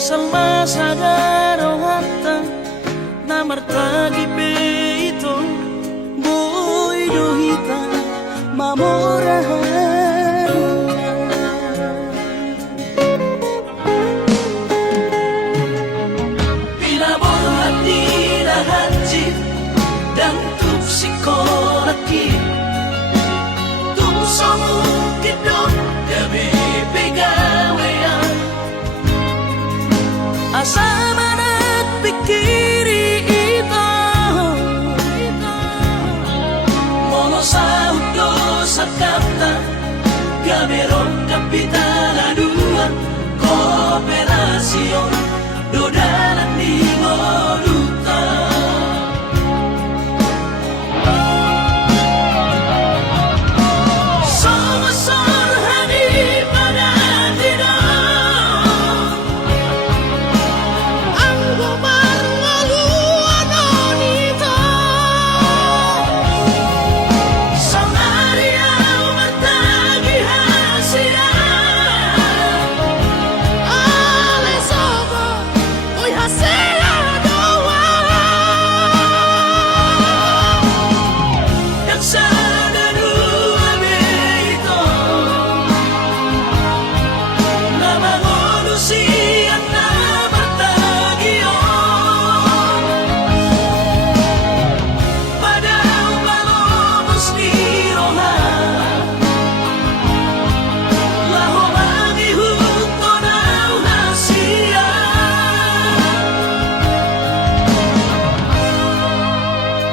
asal masadaro hatta na martagi peito boy dohita mamorahan pinaborhat ni lahanjit dan tupsikolaki tumsomukidot gabi pegawean asama nagpikiri ito mono sa hudlo sa kapta gamerong kapitaladuan kooperasyon dodalan ni Moluta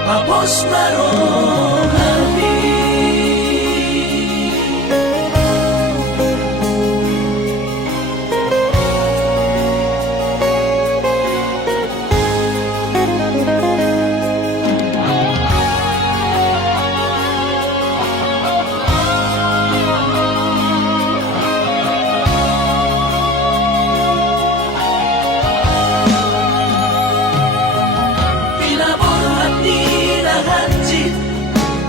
Papos marong hati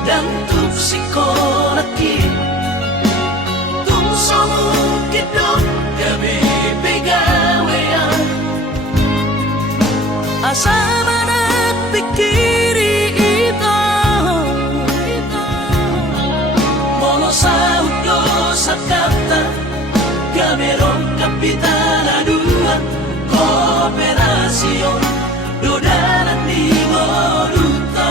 dan tupsikolaki tumsomukidot gabi pegawean asama nagpikiri ito mono sa hudlo sa kapta gamerong kapitaladuan kooperasyon dodalan ni Moluta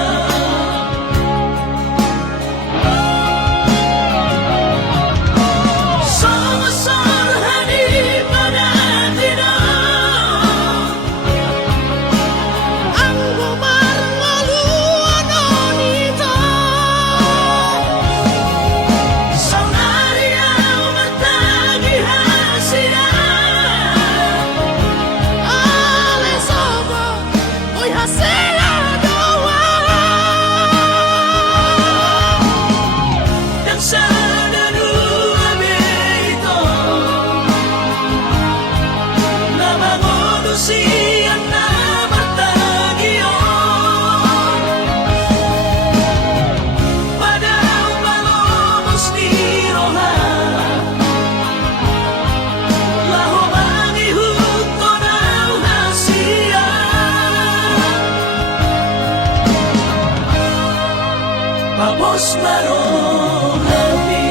Papos marong hati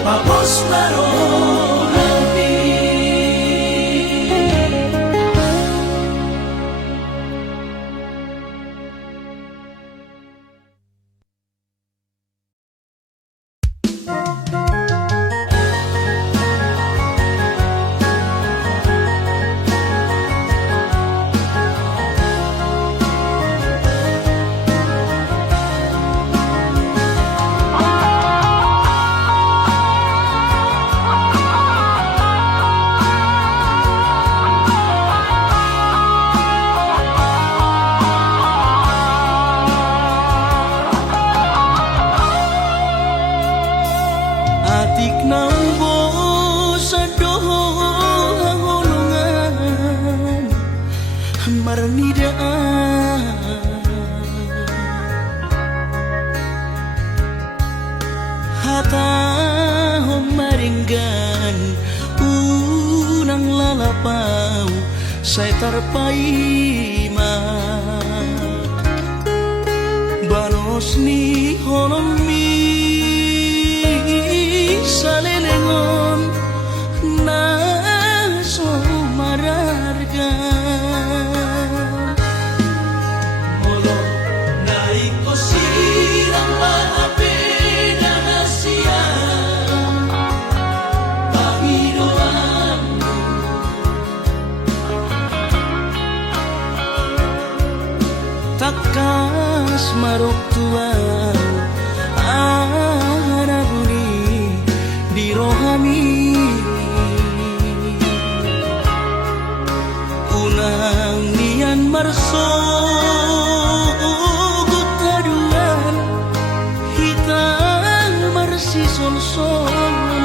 Papos marong hati hata homari lenggan unang lalapau saya tarpaima banos ni holomi salelengon na so mararga Molo naiko sirang maapeda na siya Panginoon takas marok tuan anaguni di rohani unang nian marso gutaduan hitang marsi sol-solan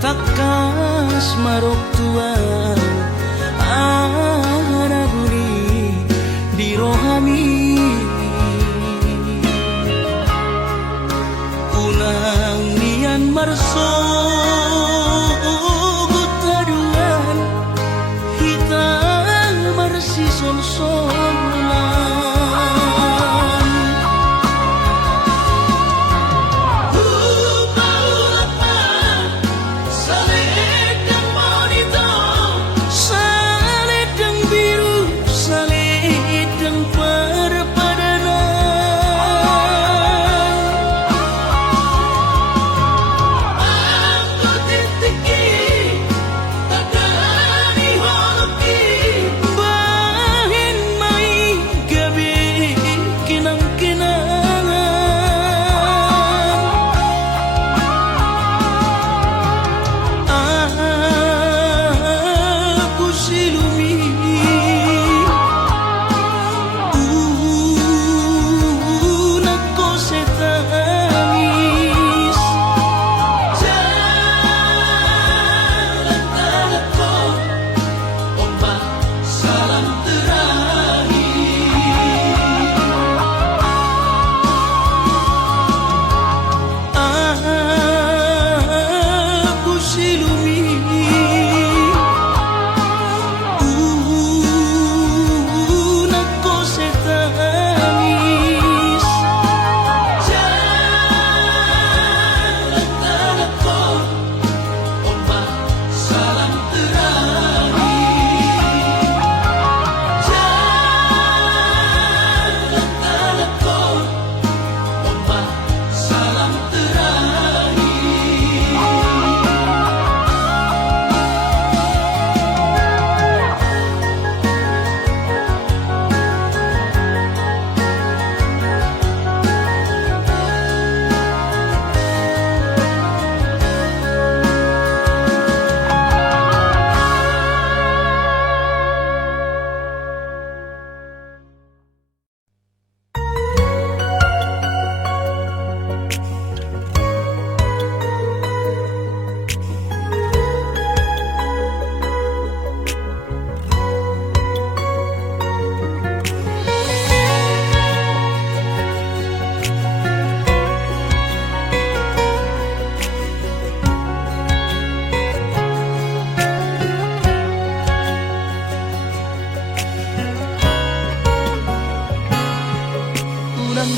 takas marok tuan anaguni di rohani unang nian marso gutaduan hitang marsi sol-solan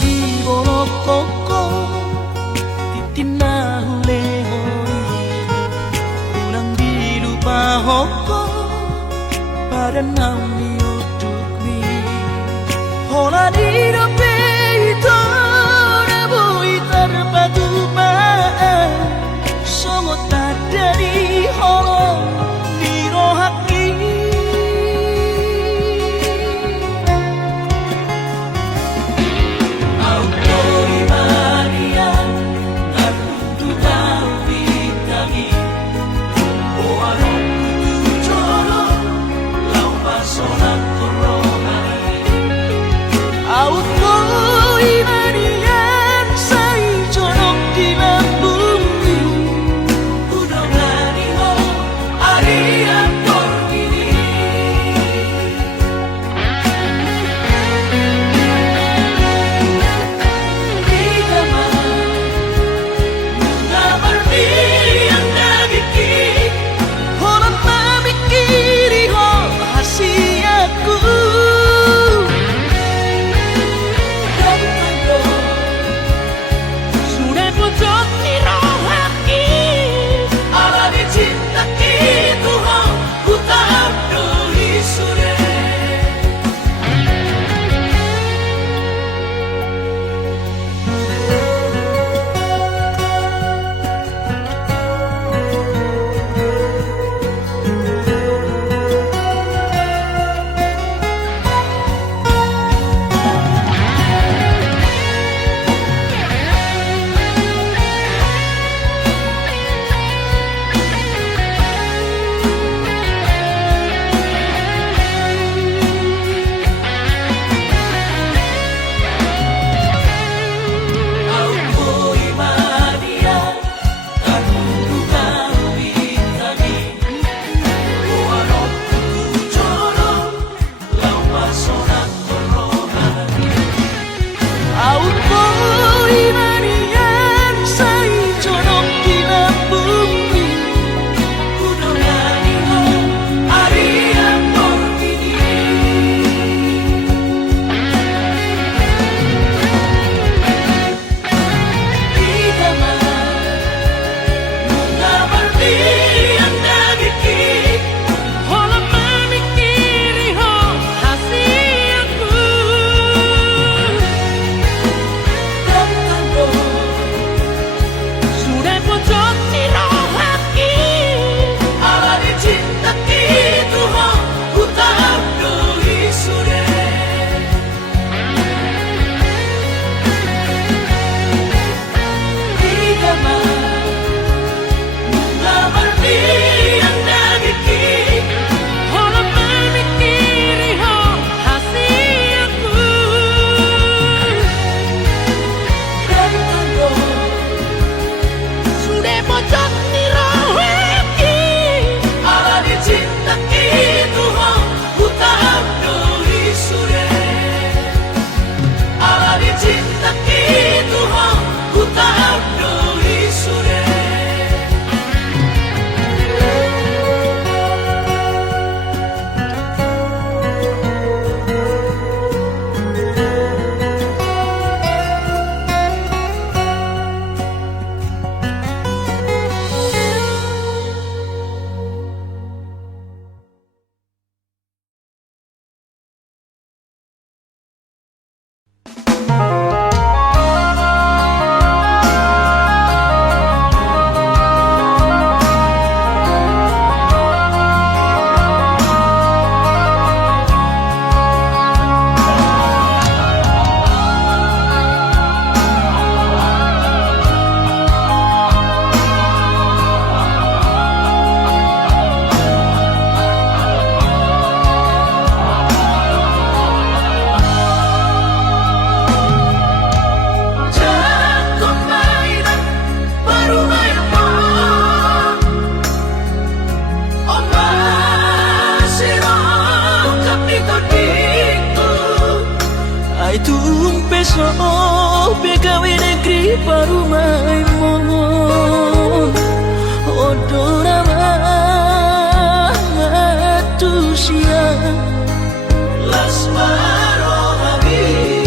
di bolo koko titina hule hoi unang di lupa hoko pada nauni untuk mi hola di dope itu nabui terpatu pa songo tak dari holo di rohaki so begawe negeri parumai mohon odora matusia Lasmaro Habib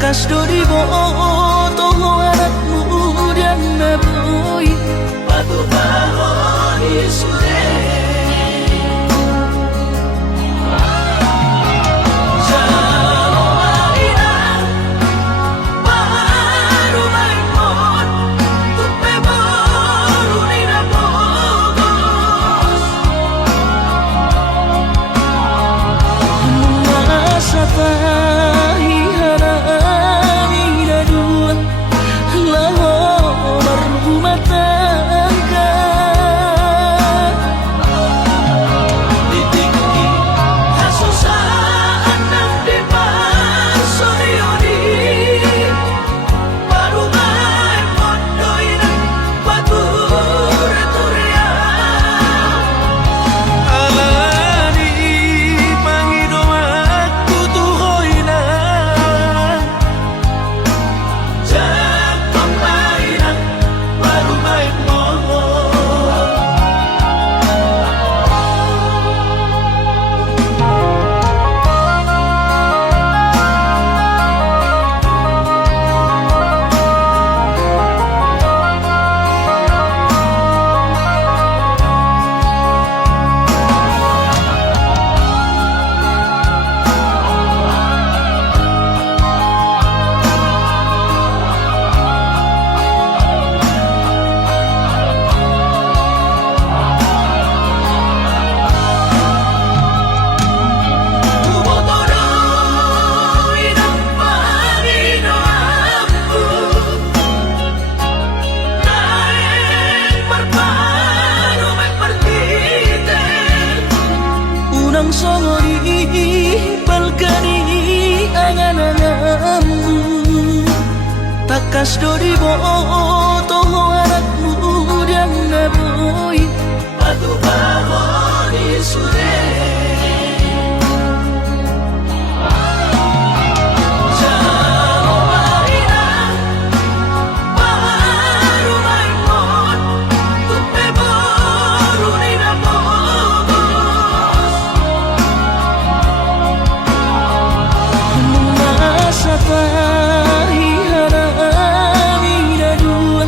takas do di boto anak muda na boy Patubaho di sure Unang sori balkani angan-anganmu takas do di boto anak muda na boy Patubaho di sure tahi harami na dua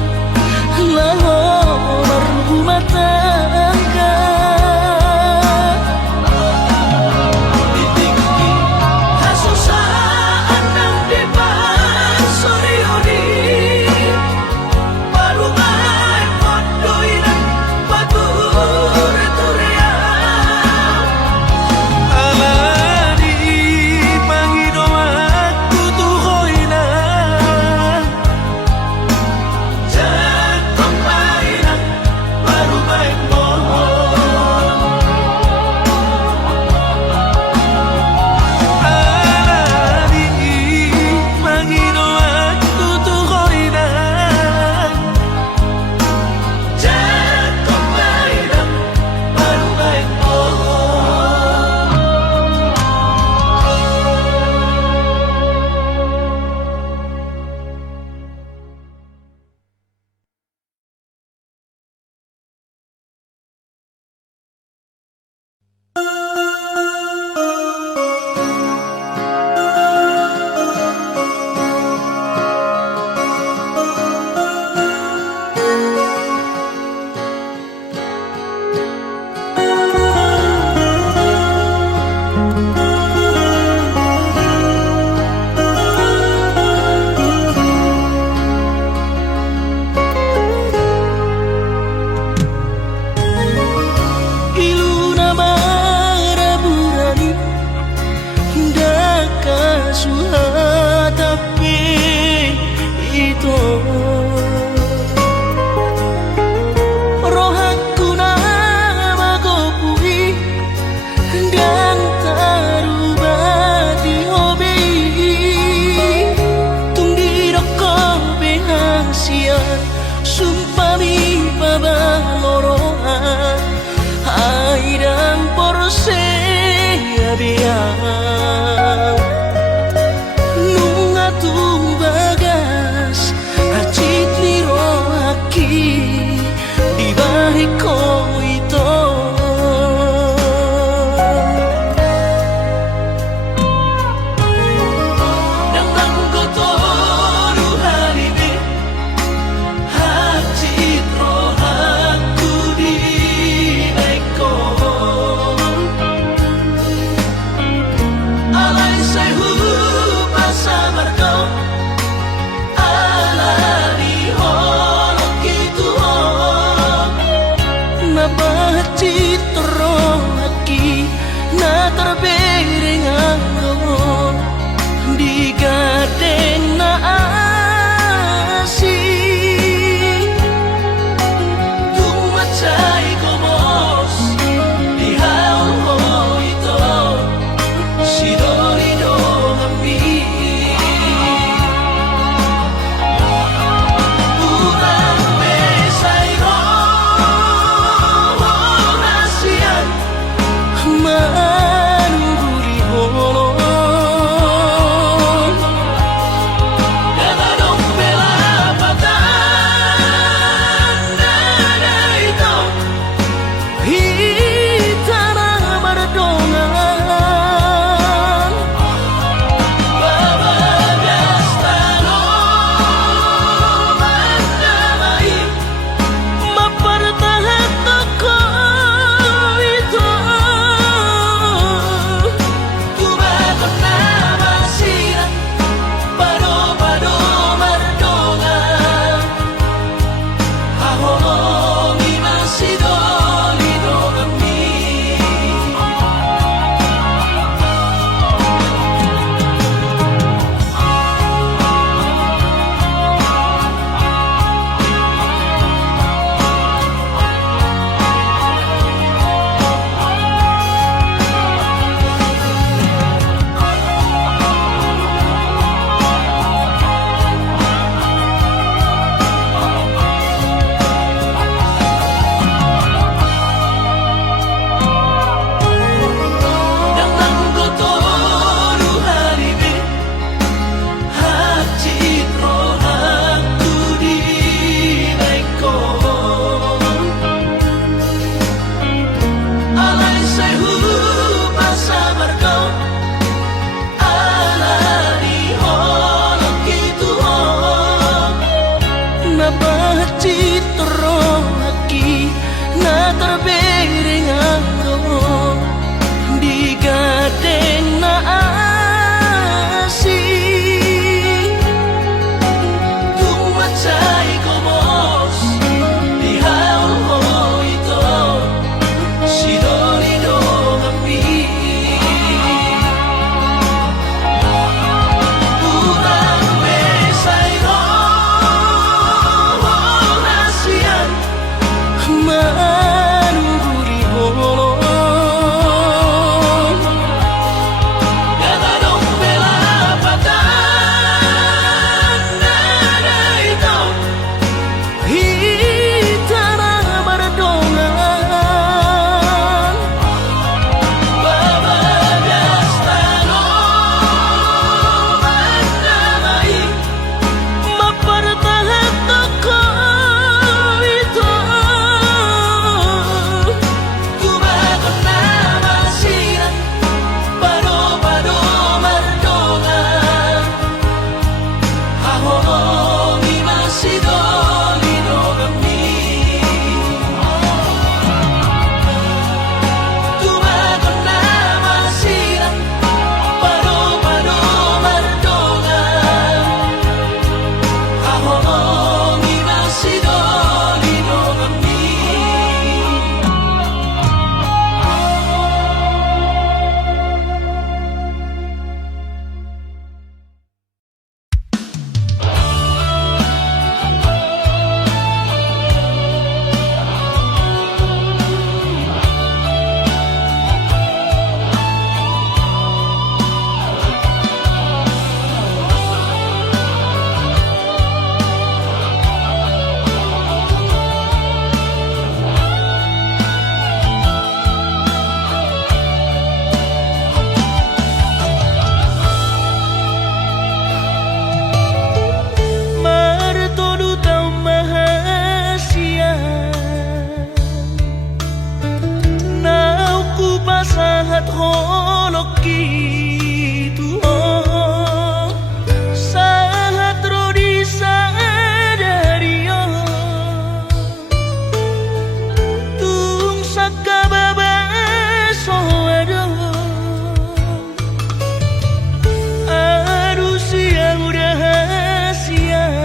at holok gitu sahat rodi sadariyo tung sakababa soado aduh siang udah siang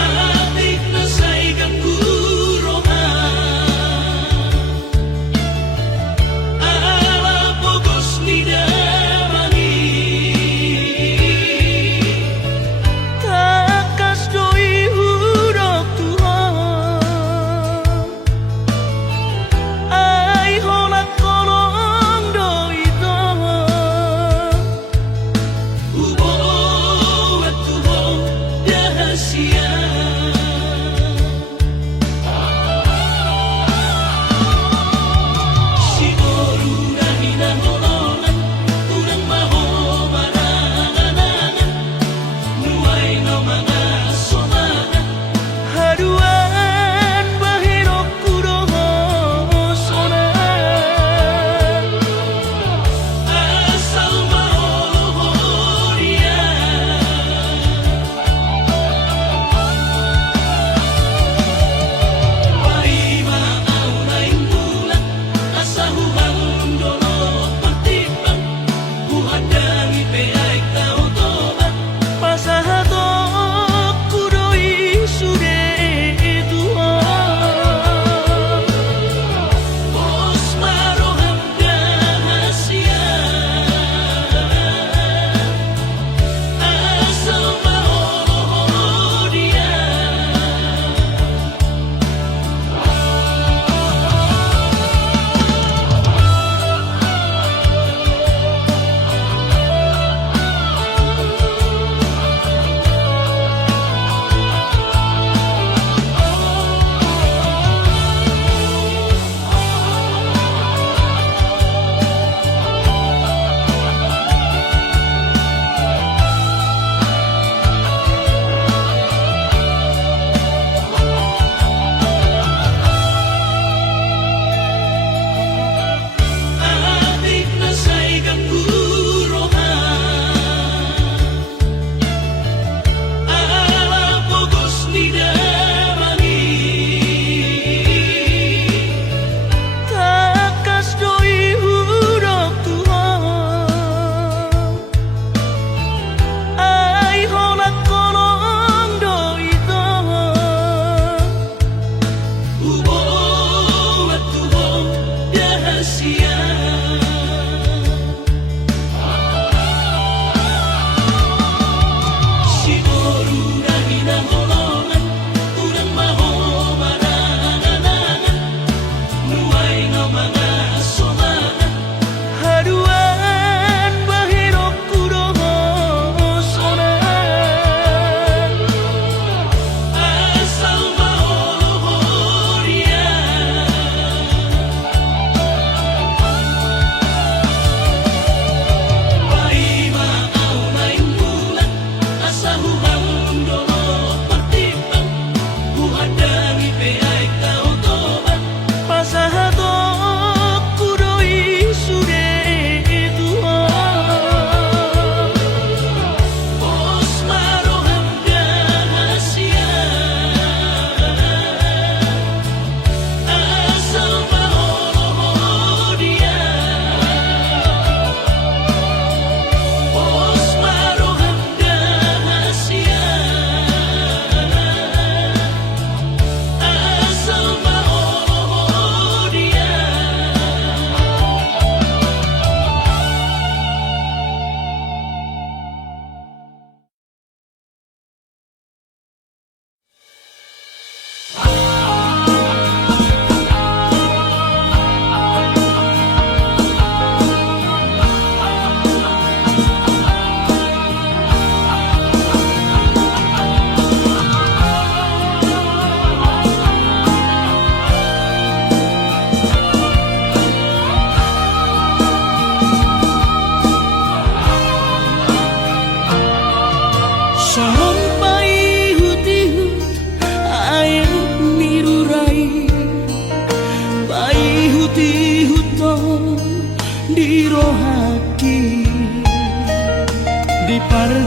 Atik na sa'y kang gurohan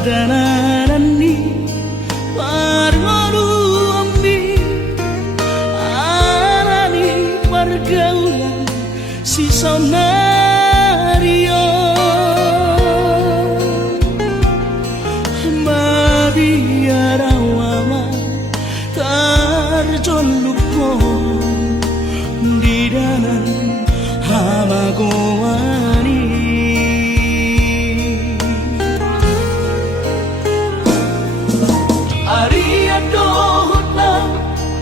perdananan ni parngonu ambi arani pergaulan si sonario mabiarawama tarjoluko di dalam hamagoani Aria dohna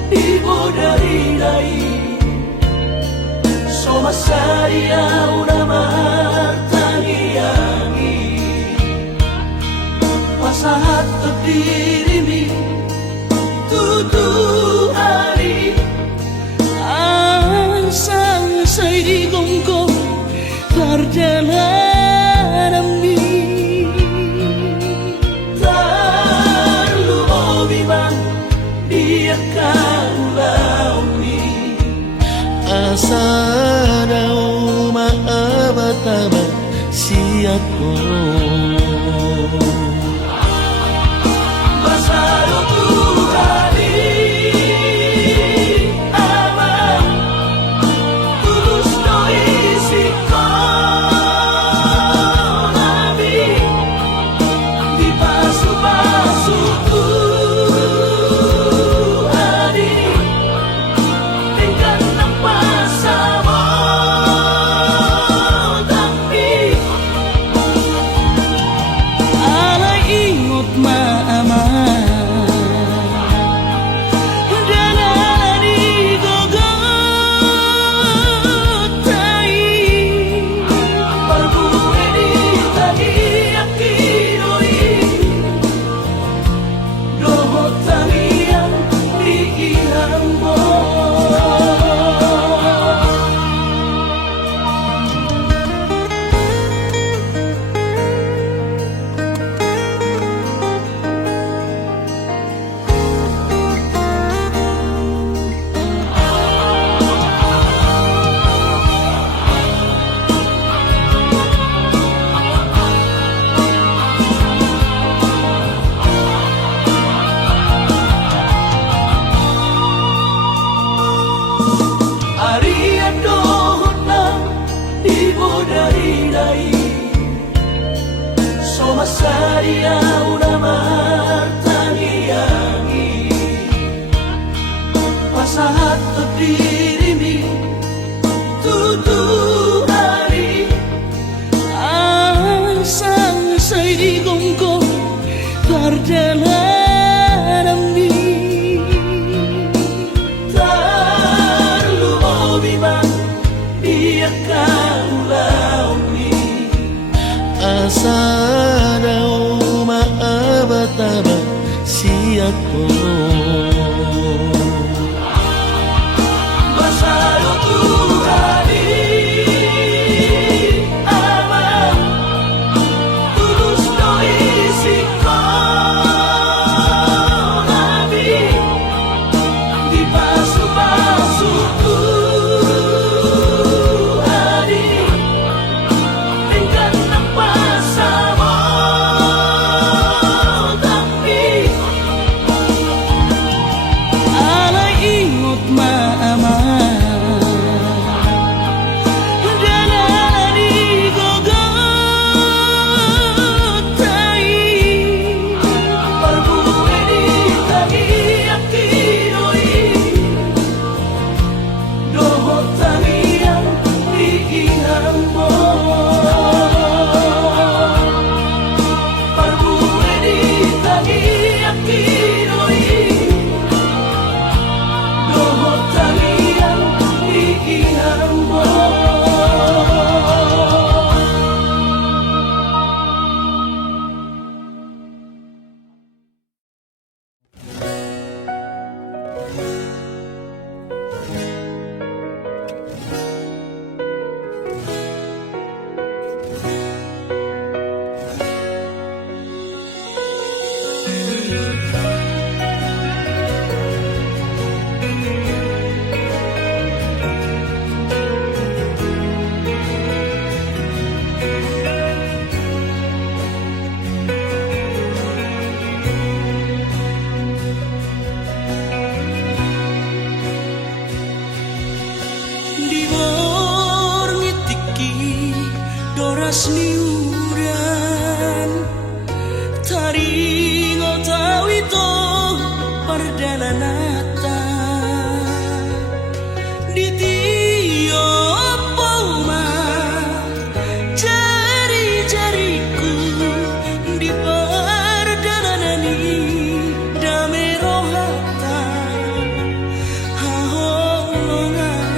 ibu dari dai Somasaria urama tangiangi Pasahat terdirimi tutu hari Asang say gongko perjalanan mi Terlalu bimbang biarkanlah mi Asadau ma'abataba siatku Somasaria urama tangiangi Pasahat terdirimi tutu hari Asang say gongko perjalanan mi Terlalu bimbang biarkanlah mi Asadau ma'abataba siatku Basalo Tuhani Ama Tulus no isiko Nabi Di pasu-pasuku Adi Tingkat nampak sama Tapi asliuran taringo tawito perdalanata di tiap poma jari-jariku di perjalanan ini damai rohata haholongan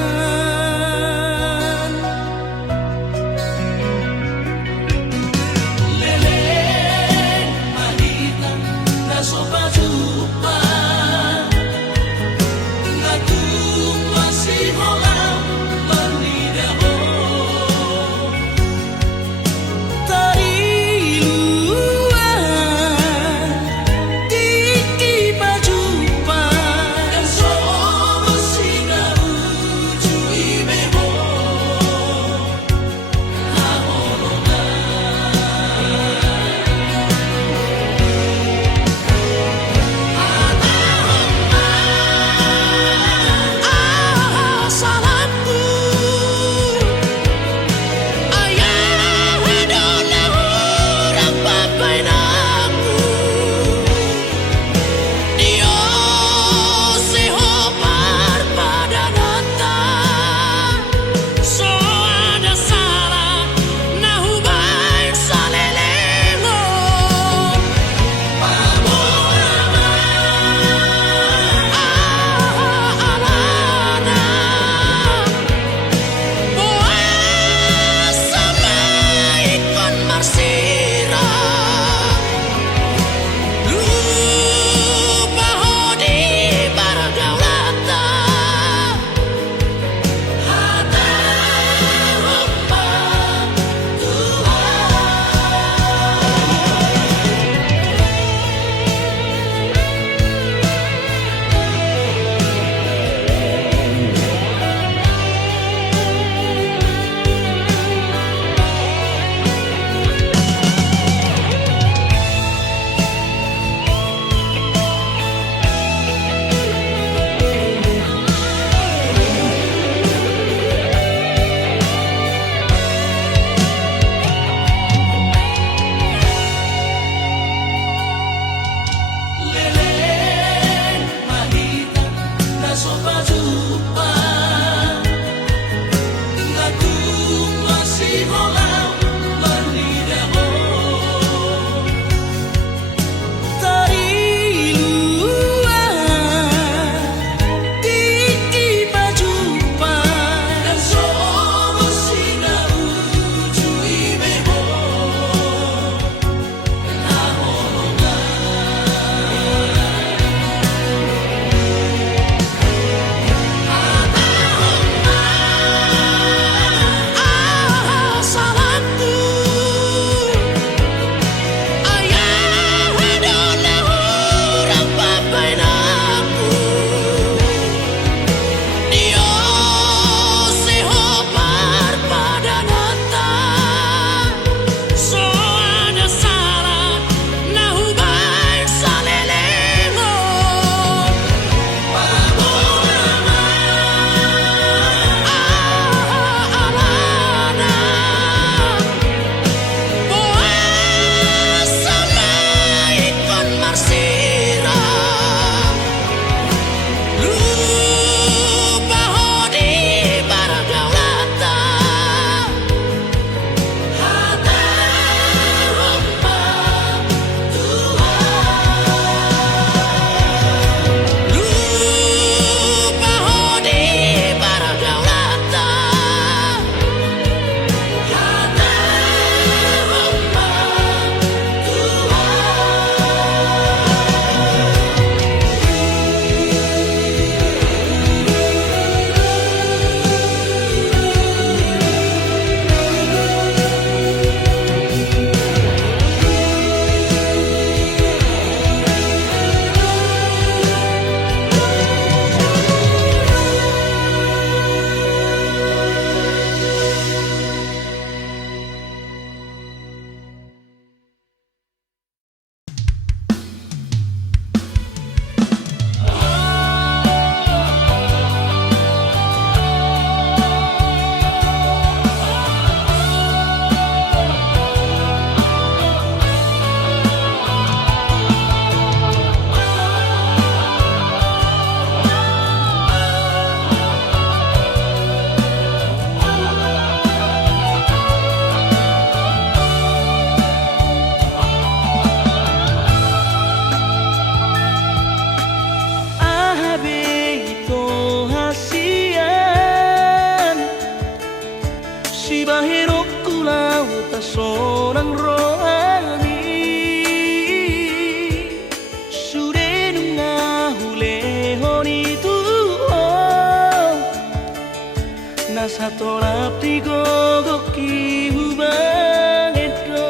satolap digogok kiubang edo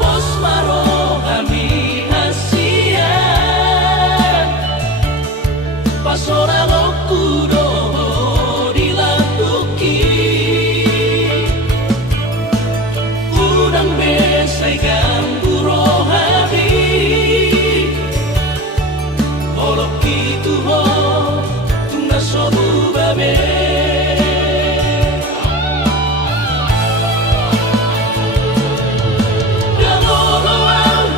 Bos maro kami asian Pasora gokudo dilakuki Udang besai ganggu rohani Olok itu ho tungga sobu babe Dangoloang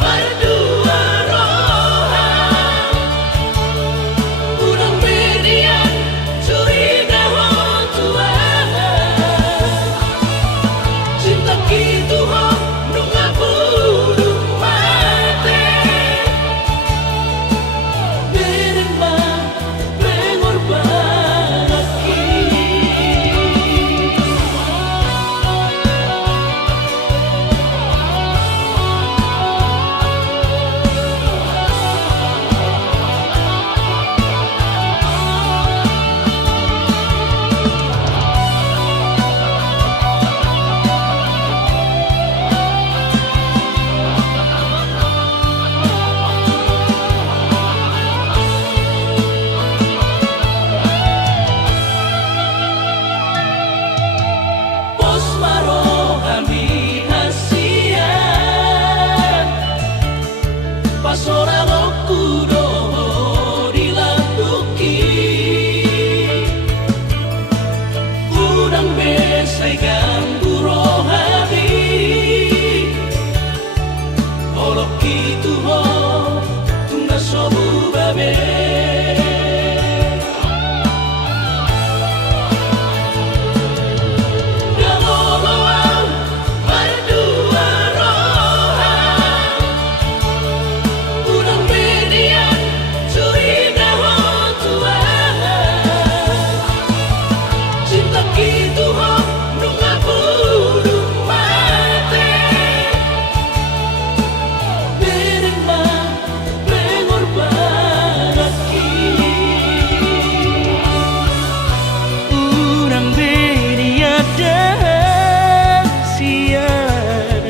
mardua rohang Udang median curiga ho tuang Cinta gitu ho nunga budung mate Beremba pengorban aki Bos maro kami asian Pasora gokudo dilakuki Udang besai ganggu rohani Olok itu ho tungga sobu babe Dangoloang mardua rohang Udang median curiga ho tuang Cinta gitu ho nunga budung mate Beremba pengorban aki Urang beria dan siar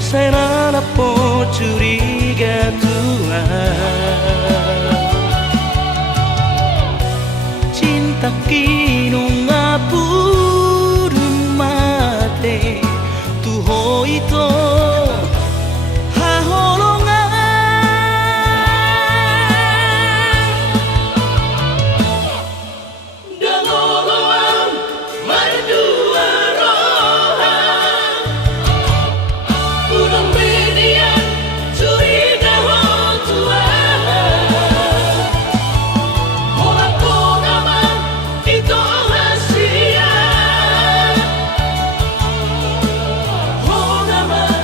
Saya lapo curiga Tuhan Cinta kinu ngapurun mate Tuho ito haholongan Dangoloang mardua rohang Udang median curiga ho tuang Olak nama itu hasian Ho nama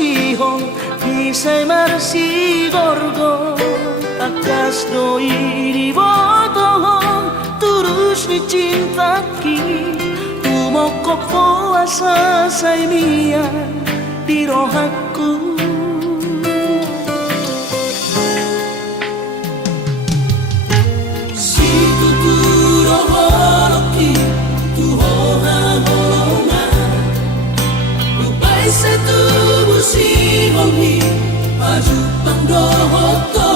sihong Bisay marasi gorgo Takas doi di botohong Turus ni cinta ki Tumoko po asa say mia Di rohaku Si tuturo holoki Tuhoha holonga Ubay sa tubo si hongi Pajupang dohoto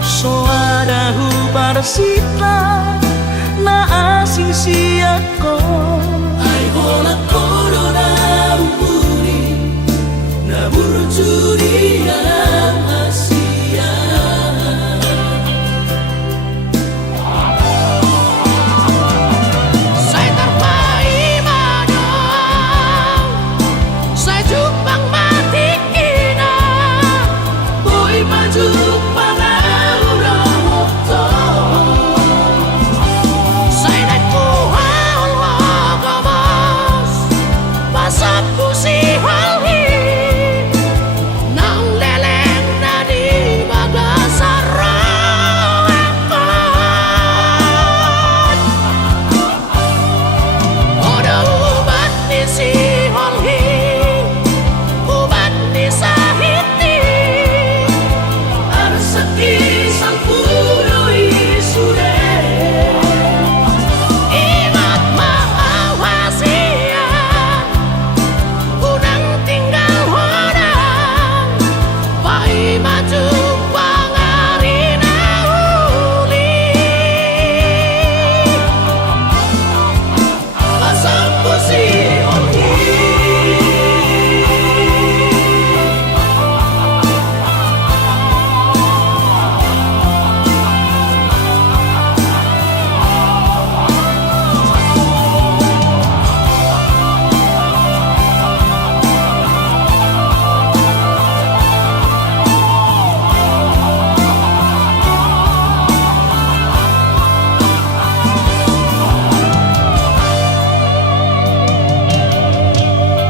So ada hubar sita Na asing siyako Ay hola corona umuri Na burjuri ang Asia Saya terpaimana Saya jupang mati kina Boy maju pangaura moto Saya naik kuhal wakamas Pasapku si halhi Nang leleng na di bagasarang akon Oda ubat ni si halhi Ubat ni sahiti Arsaki sang puroi sure Ingat maawasian Unang tinggal hodang Pai maju pangari na uli Pasang pusi ongi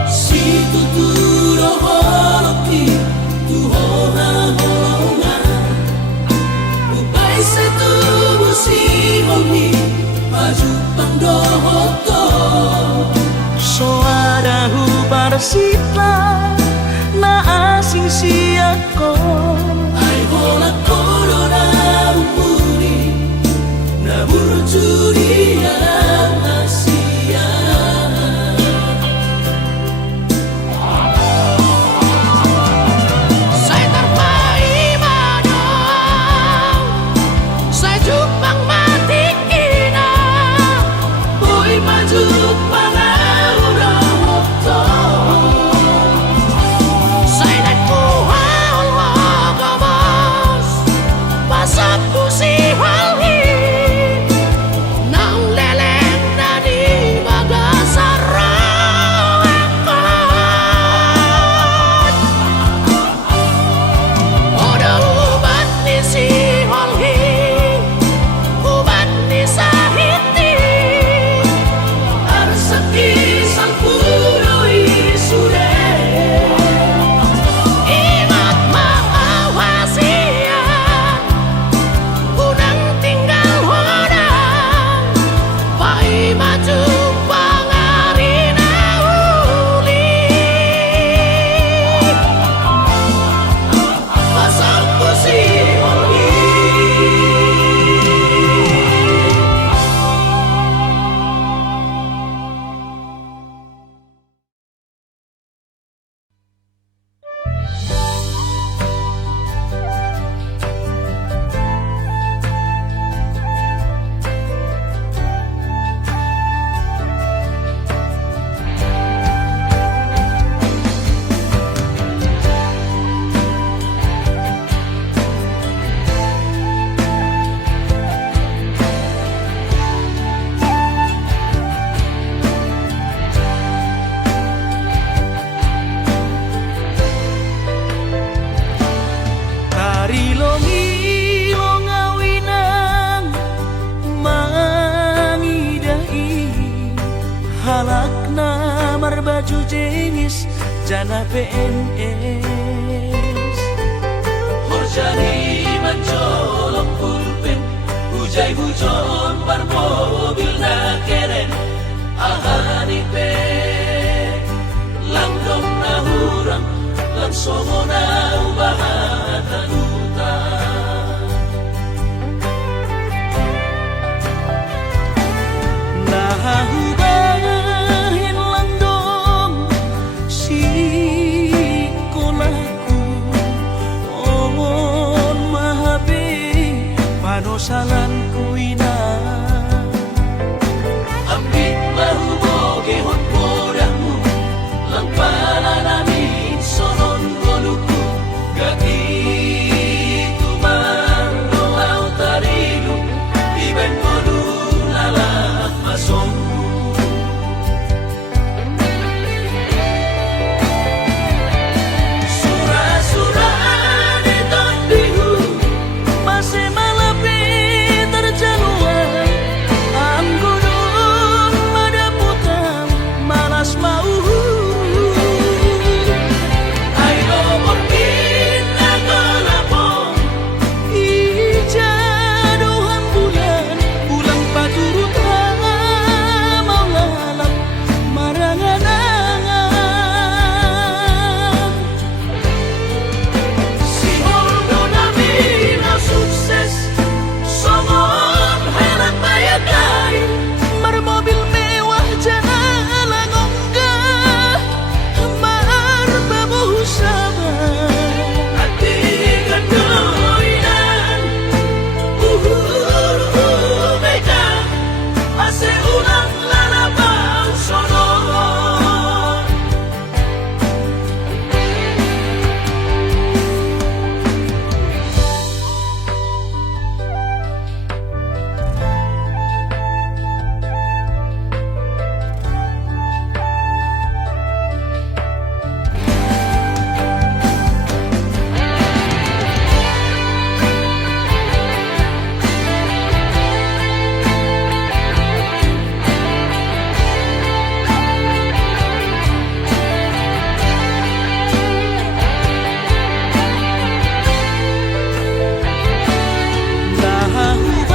Si tuturo holoki Tuhoha holonga Ubay sa tubo si hongi Pajupang dohoto So ada hubar sita Na asing siyako Ay hola corona umuri Na burjuri ang Asia Saya terpaimana Saya jupang mati kina Boy maju pangaura moto Saya naik kuhal wakamas Pasapku si halhi Nang leleng na di bagasarang akon Oda ubat ni si halhi Ubat ni sahiti Arsaki sang puroi sure Ingat maawasian Unang tinggal hodang Pai maju pangari na uli Pasang pusi hongi halakna marbaju jenis jana PNS Horjani mencolok pulpen Hujai hujon bar mobil na keren Ahani pe Langdong na hurang Langsung na ubahatan utang Nahubahin lang dong si kolaku Ongon mahabi panosalan ko ina Ambit mahuboge hon podahmu Lang pala namin sonon goluku Gati tumando au tarino Iben golu lalak masongmu Surah-surah di tondihu masih malapit terjaluan ang gunung madaputan malas mau Ayo mungkin nakalapong ijaduhan bulan bulan paturutan mau lalap marangan-angan Si Holdo namin ang sukses Somon heran bayagay bermobil mewah jalan onggah marbabuh sabar Hati kedoinan Beka Ase ulang lalabang sonon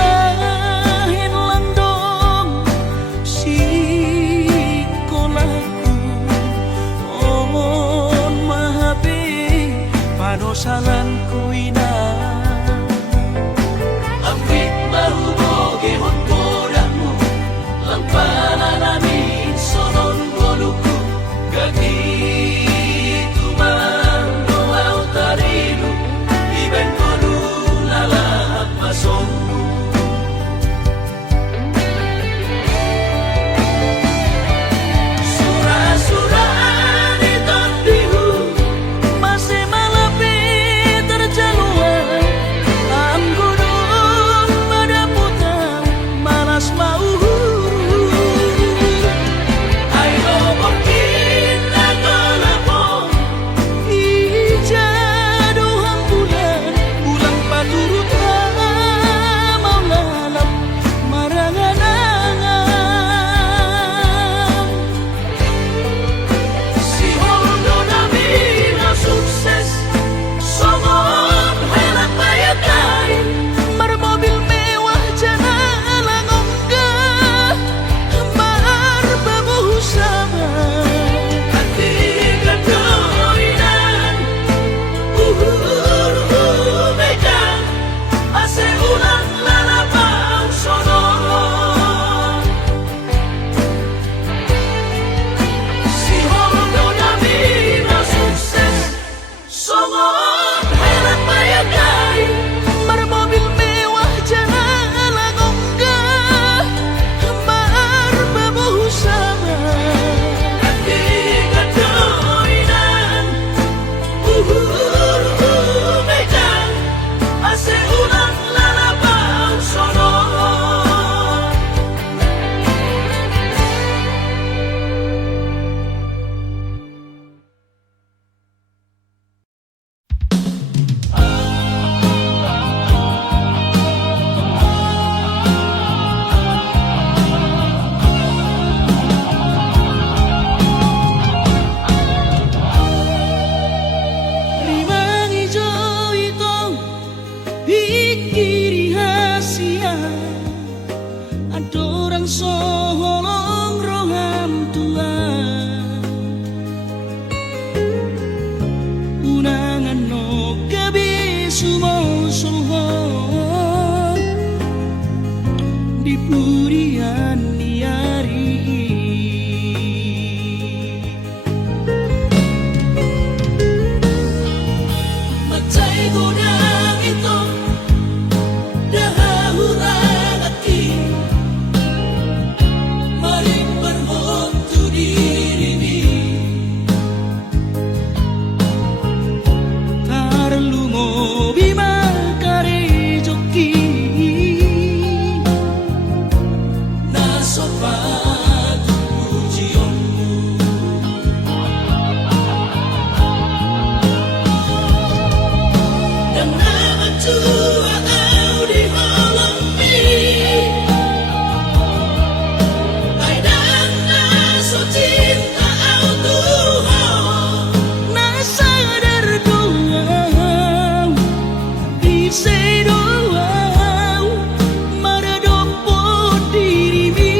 Nahubahin lang dong si kolaku Ongon mahabi panosalan ko ina Ambit mahuboge hon podahmu Lang pala namin sonon goluku Gati tumando au tarino Iben golu lalak masongmu Surah-surah di tondihu masih malapit terjaluan soholong roham Tuhan unangan no kebisu mo soho di purian niari Macay gunang ito dahahurang ati maring berhon tu diri tarlu mo bima kare joki nasopat pujianmu dan nama Tua au di halami ay dan naso cinta au Tuhan nasadar doang ise doang maradopo dirimi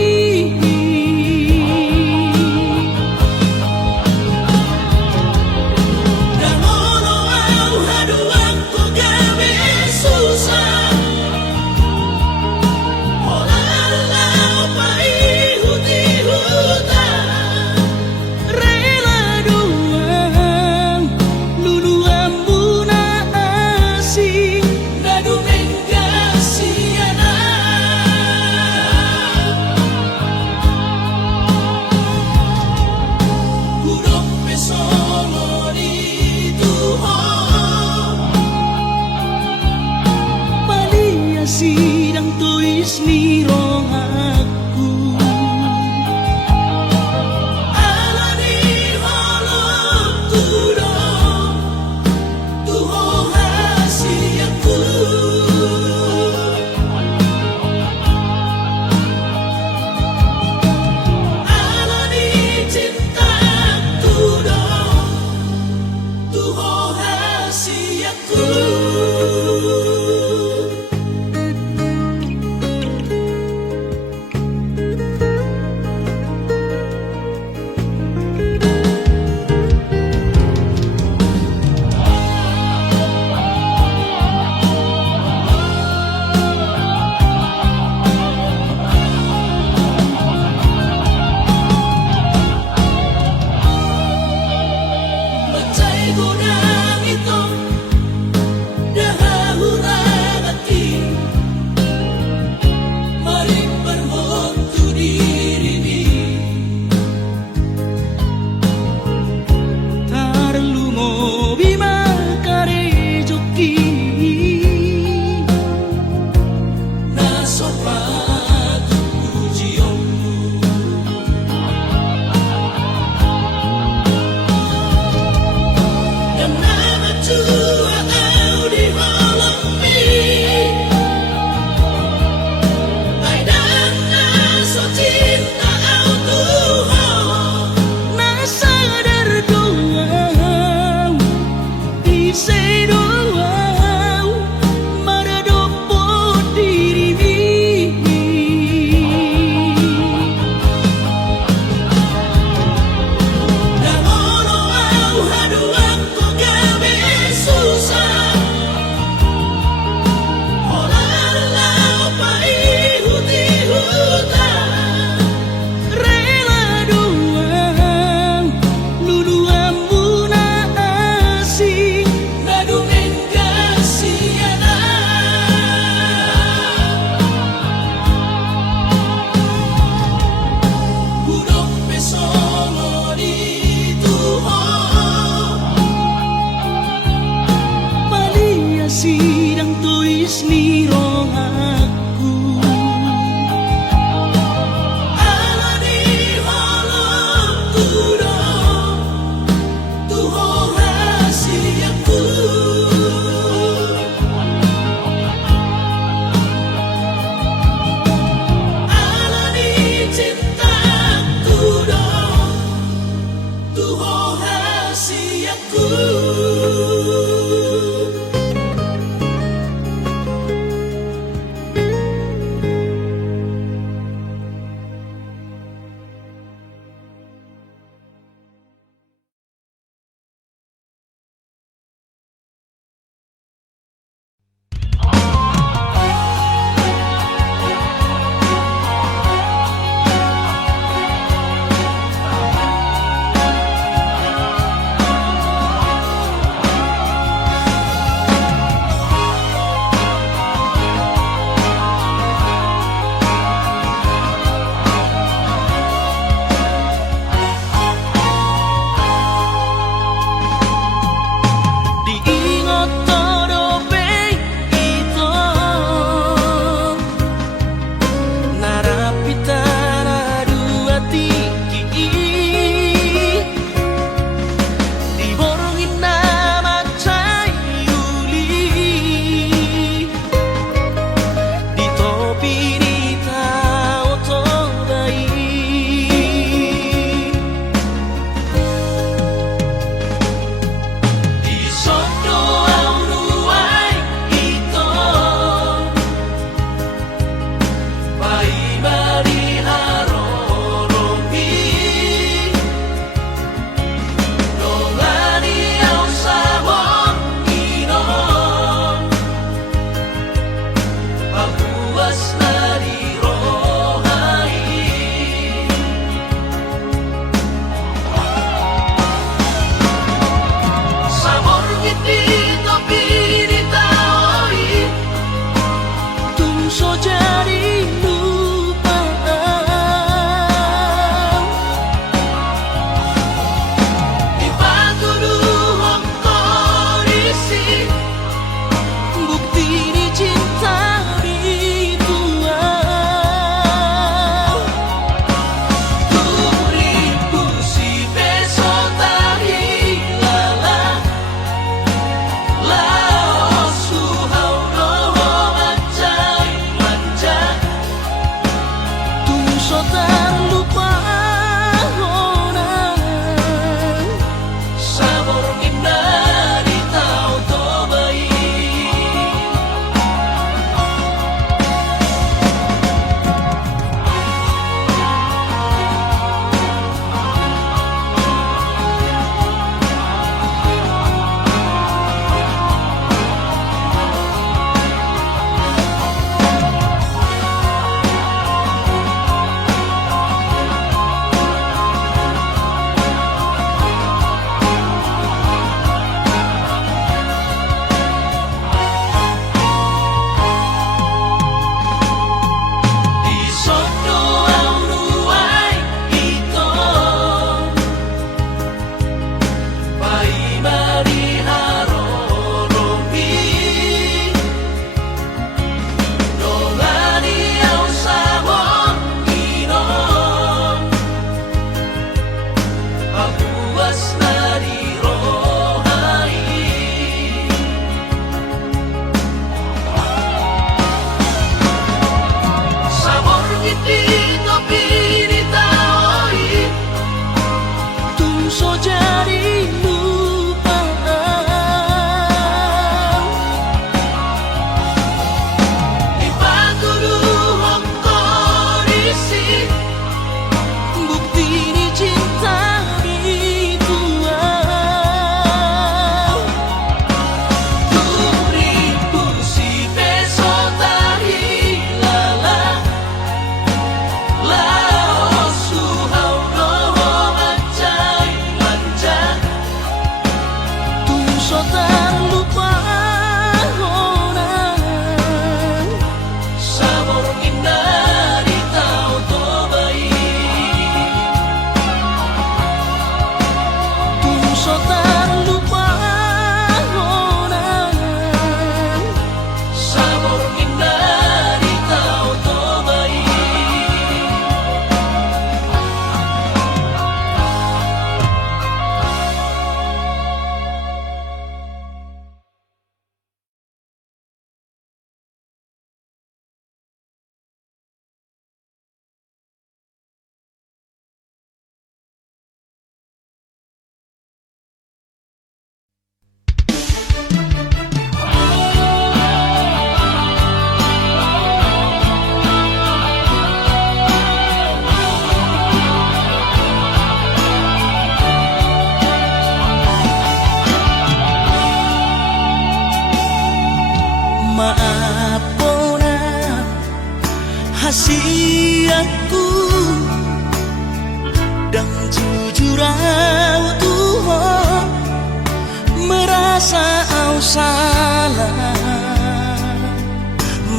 dan mono au haduang ko gabe susah olalau pai huti hutan rela doang lulu ambuna asing Nadu menggasiana Kudok pesolo di Tuhan palia sidang tuis ni rohaku Ala di halap tudong Tuho hasiaku Ala di cinta tudong Tuho hasiaku Macay gunang ito dahahurang ati maring berhon tu diri tarlu mo bima kare joki nasopat pujianmu dan nama Tua au di halami ay dan naso cinta au Tuhan nasadar doang ise doang maradopo dirimi dan mono au haduang ko gabe susah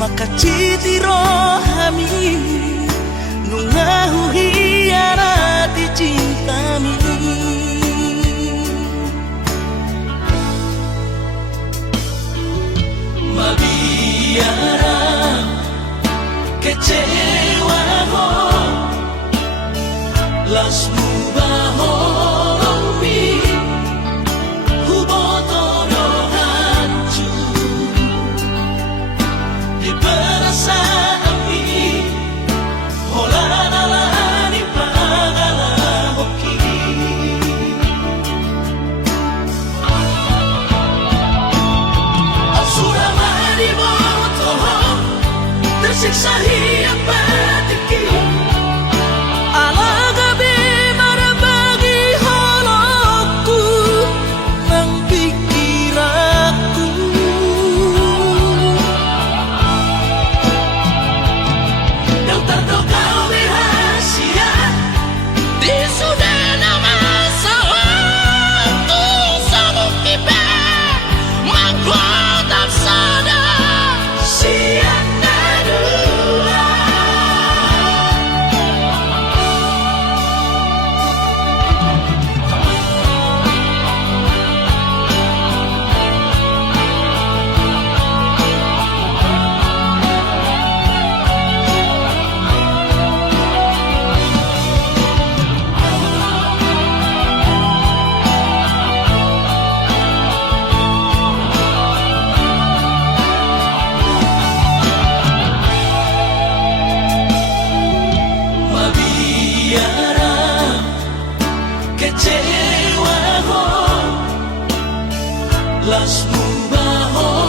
makaciti rohami nungahu hianati cintami. Mabiara kecewa ho las mubaho mi huboto no hancur di perasaan mi holanala di pagala hoki. Tersiksa hiang batiki ala gabi marabagi halakku nang pikiranku. Yang terdoka rahasia Di sudah nama sawatu sabuk kipe Magkuat sada siang kecewa ho las mubaho